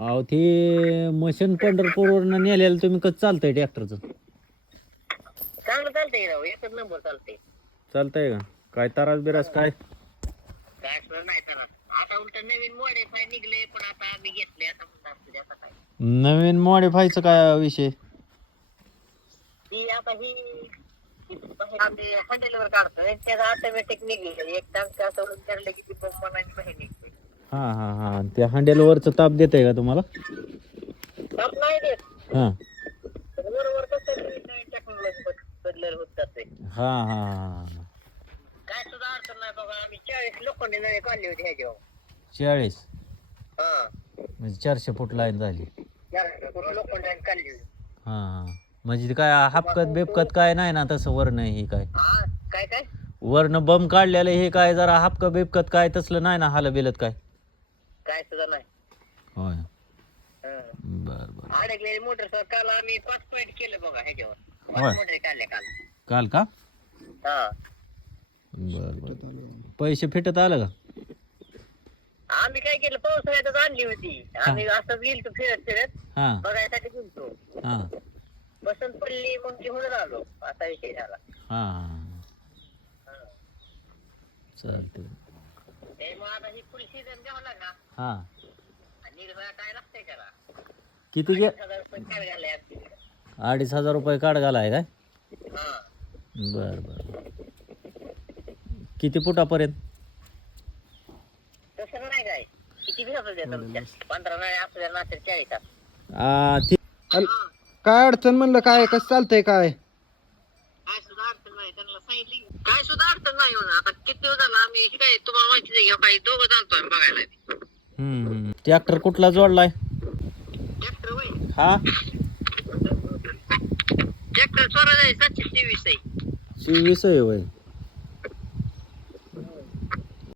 अहो ते मशीन पंढरपूरवरनं नेलेलं तुम्ही कसं चालतंय ट्रॅक्टरचं? चांगलं चालतंय राव, एकच नंबर चालतंय. चालतंय का? काय तरास बिरास काय? काय सुद्धा नाही तर आता उलट नवीन मॉडिफाय निघले, पण आता आम्ही घेतले आता म्हणतात तुझे आता काय नवीन मॉडिफायचं काय विषय? ती आता ही आम्ही हँडलवर काढतोय, त्याचा ऑटोमॅटिक निघले एक टांग असं उचललं की ती पंप मनाने बाहेर निघते. हा हा हा, त्या हँडेलवरचं ताप देतंय का तुम्हाला? ताप नाही देत, हा बरोबर कसं टेक्नॉलॉजी बदलेल होत जाते. हा हा हा. काय सुद्धा अडचण नाही बघा, आम्ही 40 लोकांनी नळे काढले होते ह्याच्यावर. 40 हा म्हणजे 400 फूट लाईन झाली. 40 लोकांनी काढली होती. हा हा, म्हणजे ते काय हापकत बिपकत काय नाही ना तसं वरण हे काय? हा काय काय वरनं बम काढलेलं हे काय जरा हापकं बिपकत काय तसलं नाही ना हालं बिलत काय? काय सुद्धा नाही. होय. हं. बर बर. अडकलेली मोटर काल आम्ही 5 पॉईंट केलं बघा ह्याच्यावर. होय. 5 मोटर काढल्या काल. काल का? हा बर बर. पैसे फिटत आलं का? आम्ही काय केलं, पावसाळ्यातच आणली होती. आम्ही असं गेलतो फिरत फिरत हा बघायसाठी गेलतो. हा पसंत पडली मग घेऊन आलो, असा विषय झाला. हा चालतंय. ते मग आता ही फुल सीझन घ्यावं ना. हा आणि निर्भया काय लागतंय त्याला. किती घे? 1000 रुपये काय घालाय आपली. 2,500 रुपये काढ घालाय काय? हा बर बर. किती फुटापर्यंत? तसं नाही काय, किती बी असू द्या तुमच्या 15 नाही असू द्या ना 40 असू. काय अडचण म्हणलं, काय कसं चालतंय काय? काय सुद्धा अडचण नाही, त्यांना सांगितली काय सुद्धा अडचण नाही. होणार आता किती दिवस झाला आम्ही काय तुम्हाला माहिती नाही, काही दोघं जाणतो आम्ही बघायला. ट्रॅक्टर कुठला जोडलाय? ट्रॅक्टर वय हा ट्रॅक्टर स्वराज आहे 723 आहे. 20 आहे होय.